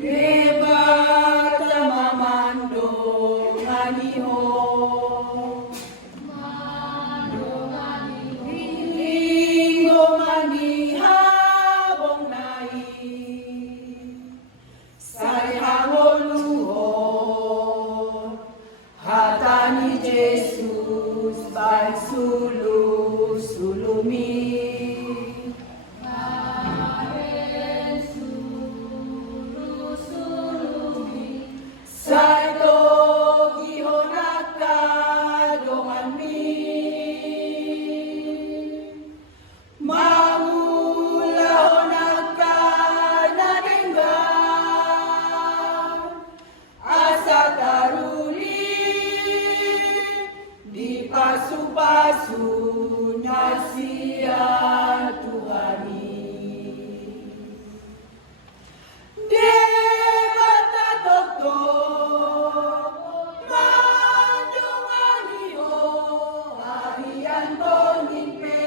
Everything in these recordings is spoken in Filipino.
Bebata mamandong aniho, linggo manihabong nai, sayang luhod, hata ni Jesus sulumi. Pasu-pasu nasiya Tuhani Devata Toto Mandungani o Harian Tonipe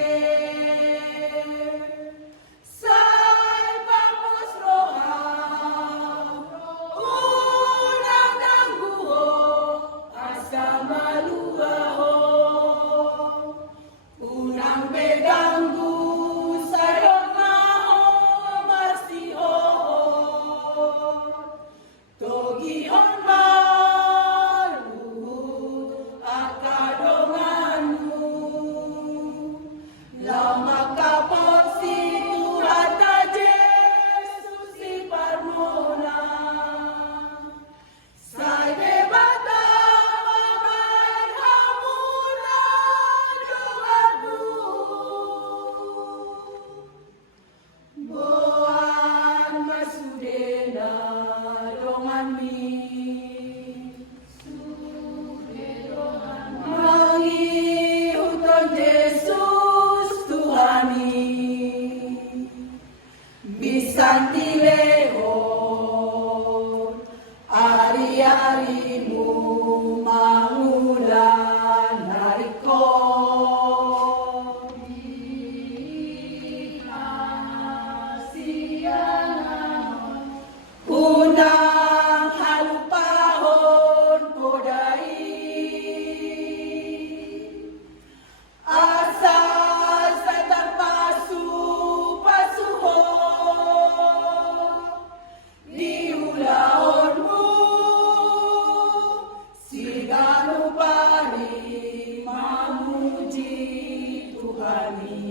Say Pamos Roham Unang Nangguho Asama Lugaho Unang beganggu sayong mao masihon Togihon maluhut at kadonganmu Lau makapot si Tuhan na Jesus si Parmona Say bebata mamay hamunan Boan masudena dongani Mangihuton Jesus Tuhani Bisan tilehon Ari-arimu mangulan hariko Unang halupahon podai Asal sa pasu-pasuhon Diulahonmu Sigano pari mamuji Tuhani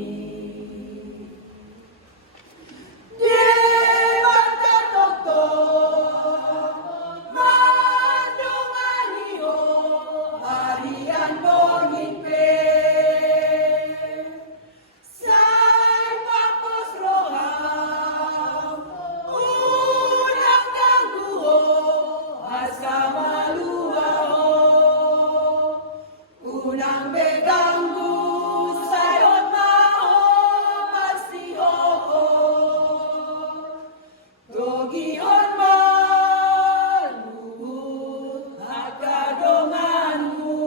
Devata Toto Mandungani o Harian Tonipe Say Pamos Roham Unang Nangguho Asama Lugaho Unang beganggu sayon mao masihon Togihon maluhut at kadonganmu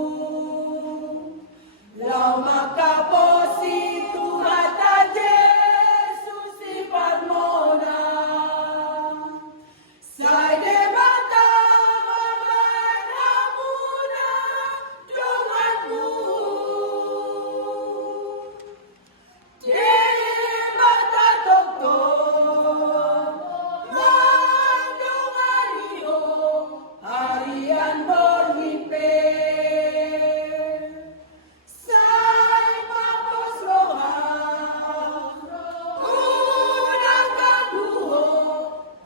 Lau makaposi Tuhan na Jesus si Parmona Say debata mamay hamunan donganmu Devata Toto Mandungani o Harian Tonipe Say Pamos Roham Unang Nangguho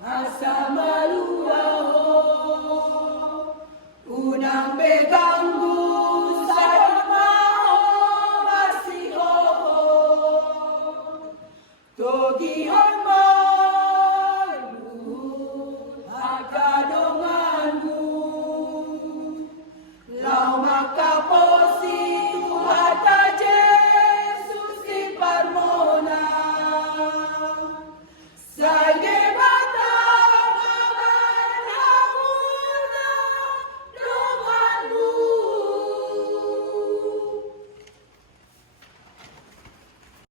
Asama Lugaho Unang beganggu sayong mao masihon Togihon